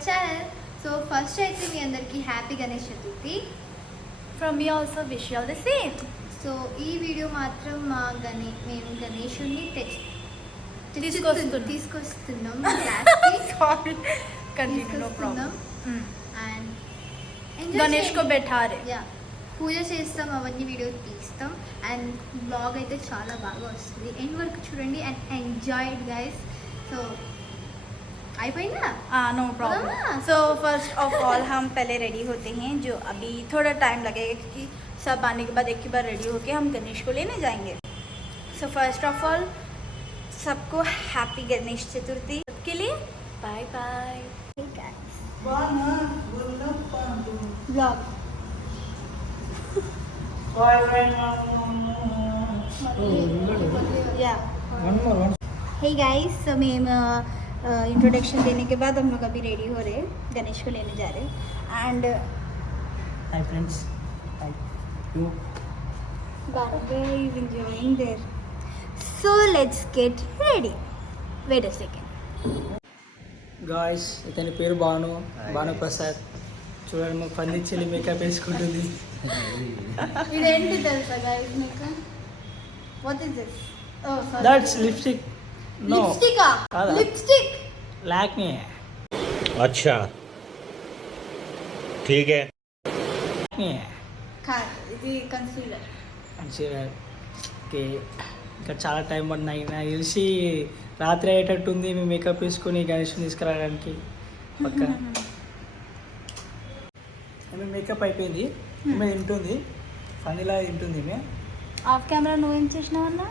Our channel. So first అయితే మీ అందరికీ happy Ganesh Chaturthi. From me also wish you all the same. So ఈ video మాత్రం మేము గణేషుని తీసుకొస్తున్నాం అండ్ గణేష్ కో బెఠారే. యా, పూజ చేస్తాం, అవన్నీ వీడియో తీస్తాం అండ్ బ్లాగ్ అయితే చాలా బాగా వస్తుంది. ఎండ్ వరకు చూడండి and enjoy it guys. So no problem. So first of all हम पहले रेडी होते हैं, जो अभी थोड़ा टाइम लगेगा क्योंकि सब आने के बाद एक ही बार रेडी होके हम गणेश को लेने जाएंगे. सो फर्स्ट ऑफ ऑल सबको हैप्पी गणेश चतुर्थी के लिए बाय बाय. ब्लॉग या हे गाइस. सो మేము इंट्रोडक्शन देने के बाद हम लोग अभी रेडी हो रहे हैं, गणेश को लेने जा रहे हैं. And hi friends, hi you Bhargav is enjoying there. So let's get ready. Wait a second. Guys, ఇతని పేరు భాను ప్రసాద్. చూడండి, మాకు పండించి మేకప్ వేసుకుంటుంది. ఇదేంటి తెలుసా గైస్ మీకు? What is this? Oh sorry, that's lipstick. No, lipstick. Lipstick Lakme. अच्छा ठीक है. ఇది కన్సీలర్. ఓకే, ఇంకా చాలా టైం పడినాయి. నాకు తెలిసి రాత్రి అయ్యేటట్టుంది మేము మేకప్ వేసుకొని గణేష్ని తీసుకురావడానికి. పక్క మేము మేకప్ అయిపోయింది, మేము తింటుంది, ఫనీలా తింటుంది. మేము ఆఫ్ కెమెరా నువ్వేం చేసినావు అన్న?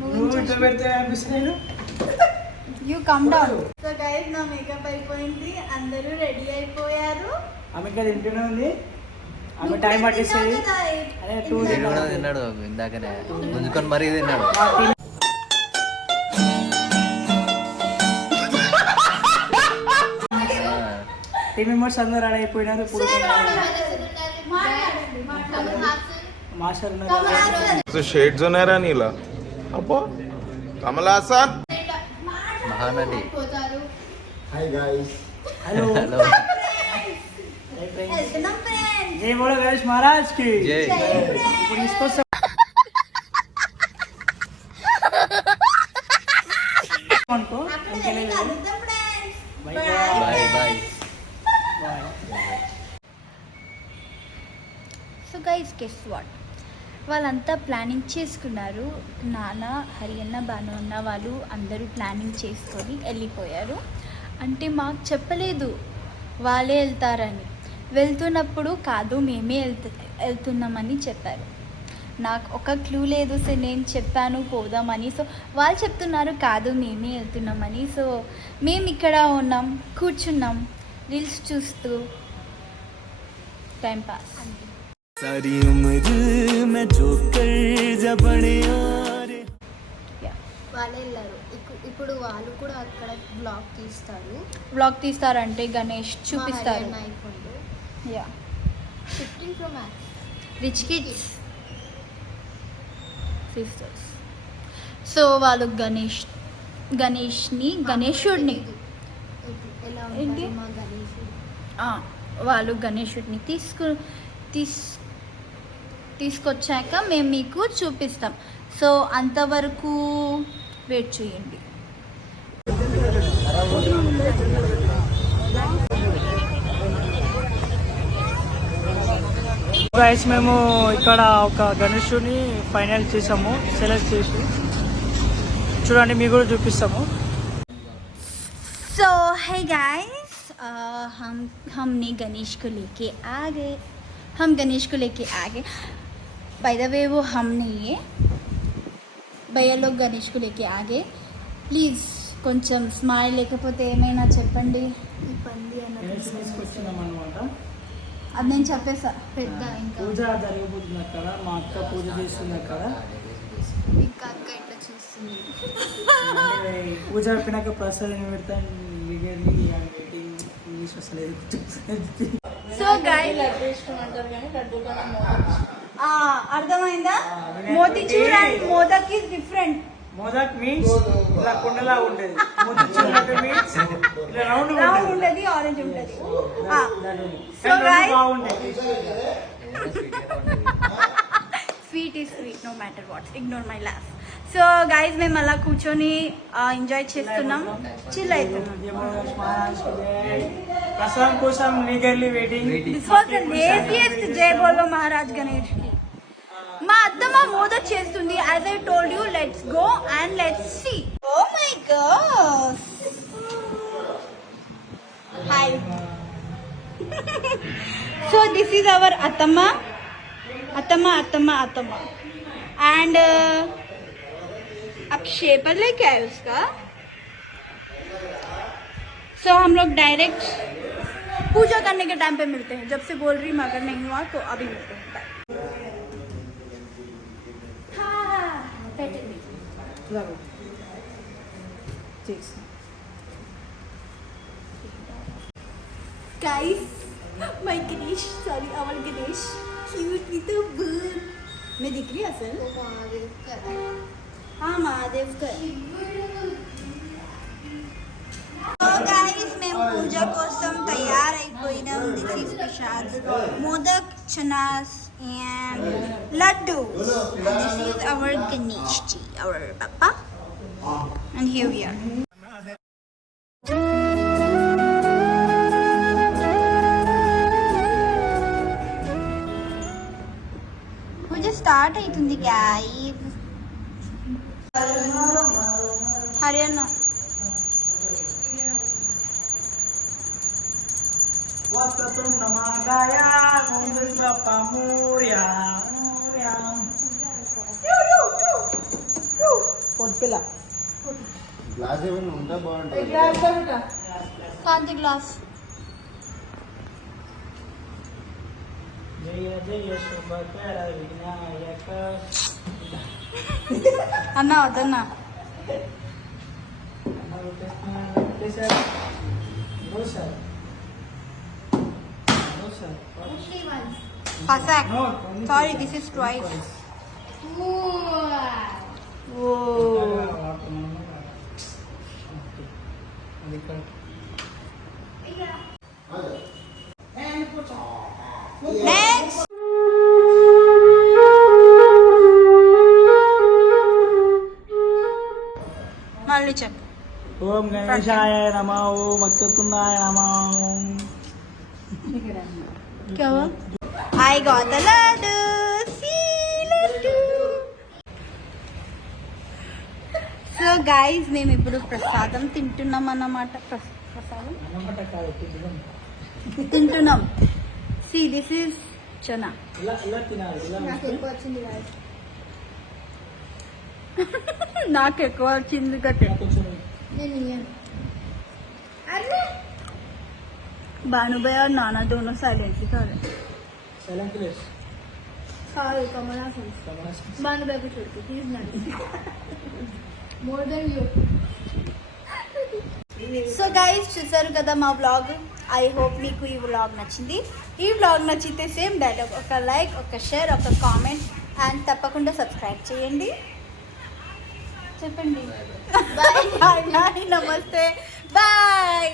నువ్వు ఇంట్లో పెడితే అనిపిస్తుంది. You come down. So guys, నా మేకప్ అయిపోయింది, అందరూ రెడీ అయిపోయారు. ఆమె ఇక్కడ తింటూనే ఉంది. ఆమె టైం పట్టేసేది. అదే టూ తిన్నాడు ఇందాకనే ముందుకొని మరీ తిన్నాడు. టీమ్ మెంబర్స్ అందరూ రెడీ అయిపోయినారు. ఇప్పుడు మాస్టర్ ఉన్నారు. शेड जो नाही राणीला अप्पा Kamala Hasan Mahanati. Hi guys. Hello hello जय बोलो गणेश महाराज की జై. ఇప్పుడు తీసుకొస్తాం అనుకో. Bye bye bye. So guys, guess what, వాళ్ళంతా ప్లానింగ్ చేసుకున్నారు. నాన్న, హరియన్న, భాను అన్న వాళ్ళు అందరూ ప్లానింగ్ చేసుకొని వెళ్ళిపోయారు. అంటే మాకు చెప్పలేదు వాళ్ళే వెళ్తారని. వెళ్తున్నప్పుడు కాదు మేమే వెళ్తున్నామని చెప్పారు. నాకు ఒక క్లూ లేదు. సో నేను చెప్పాను పోదామని. సో వాళ్ళు చెప్తున్నారు కాదు మేమే వెళ్తున్నామని. సో మేము ఇక్కడ ఉన్నాం, కూర్చున్నాం, రీల్స్ చూస్తూ టైం పాస్. सारी उम्र मैं जो कर जब बड़े यार. వాళ్ళే వెళ్ళారు. ఇప్పుడు వాళ్ళు కూడా అక్కడ బ్లాగ్ తీస్తారంటే గణేష్ చూపిస్తారు. ఐఫోన్లో yeah, 15 Pro Max. Rich kids sisters. So వాళ్ళు గణేష్ని గణేశుడిని ఎలా ఏంటి? ఉంటారు మా గణేషుడు? వాళ్ళు గణేశుడిని తీసుకొచ్చాక మేము మీకు చూపిస్తాం. సో అంతవరకు వెయిట్ చేయండి. గైస్, మేము ఇక్కడ ఒక గణేశుని ఫైనల్ చేసాము, సెలెక్ట్ చేసి. చూడండి, మీకు కూడా చూపిస్తాము. సో है गाइस, हमने गणेश को लेके आ गए. हम गणेश को लेके आ गए. बाय द वे वो हम नहीं है, भैया लोग गणेश को लेके आ गए. ప్లీజ్ కొంచెం స్మైల్, లేకపోతే ఏమైనా చెప్పండి. ఈ పంది అన్నది గణేశుని తీసుకొచ్చినాం అనమాట. అది నేను చెప్పేసా. పెద్ద ఇంకా పూజ జరగబోతుంది అక్కడ. మా అక్క పూజ చేస్తుంది అక్కడ. ఇంకా అక్క ఇట్లా చూస్తుంది. పూజ అయిపోయినాక ప్రసాదం పెడతాను. ఇంగ్లీష్ వస్తలేదు. సో గైస్, అర్థమైందా? Motichoor and modak is different. Modak means ఇలా కొండలా ఉండేది ఇలా రౌండ్ రౌండ్ ఉంటుంది, ఆరెంజ్ ఉంటుంది. సో గైస్ బాగుండేది. Sweet is sweet no matter what, ignore my laugh. So guys మేము అలా కూర్చొని ఎంజాయ్ చేస్తున్నాం, చిల్ అవుతున్నాం. ప్రసాదం కోసం legally waiting. This was the laziest జై బోలో మహారాజ్ గణేష్ కి. మా అత్తమ్మ మోదక్ చేస్తుంది. As I told you, let's go and let's see. Oh my God, hi. So this is our అత్తమ్మ. एंड अब शेपर लेके आए उसका. सो हम लोग डायरेक्ट पूजा करने के टाइम पे मिलते हैं. जब से बोल रही हूँ अगर नहीं हुआ तो अभी मिलते हैं. Guys, my Ganesh, sorry, our Ganesh, cute with a bird. मैं दिख रही असल? हाँ महादेव का. So guys, మేము పూజ కోసం తయారైపోయినాం. This is prasad, modak, chanas and laddus. And this is our Ganesh ji, our papa. And here we are. Puja start అవుతుంది గాయ్స్. హరియన్న గ్లాస్ ఏమైనా ఉంటే బాగుంటుంది. కాంతి గ్లాస్. జయ జయ శుభకర వినాయక. అన్నా వద్దన్నా. Pasak. Sorry, this is twice. Whoa. Next. మళ్ళీ చెప్పు. ఓం గణేశాయ నమః, ఓం వక్రతుండాయ నమః. क्या हुआ? I got the laddu. See laddu. So guys, మేము ఇప్పుడు ప్రసాదం తింటున్నాం అన్నమాట. ప్రసాదం తింటున్నాం. See, this is chana. ఇలా ఇలా తినాలి. ఇలా నాకు ఎక్కువ వచ్చింది guys. నాకు ఎక్కువ వచ్చింది కట్టే. కొంచెం నేను ఇయ్యను. అరే भानु भाई और नाना दोनों साइलेंट ही खा रहे. Silent place. sorry Kamal Haasan Bhanu भाई को छोड़ के he is nice more than you. So guys చూసారు కదా మా వ్లాగ్. ఐ హోప్ మీకు ఈ వ్లాగ్ నచ్చింది. ఈ వ్లాగ్ నచ్చితే సేమ్ డైలాగ్, ఒక లైక్, ఒక షేర్, ఒక కామెంట్ అండ్ తప్పకుండా సబ్స్క్రైబ్ చేయండి. చెప్పండి. బాయ్ బాయ్, నమస్తే, బాయ్.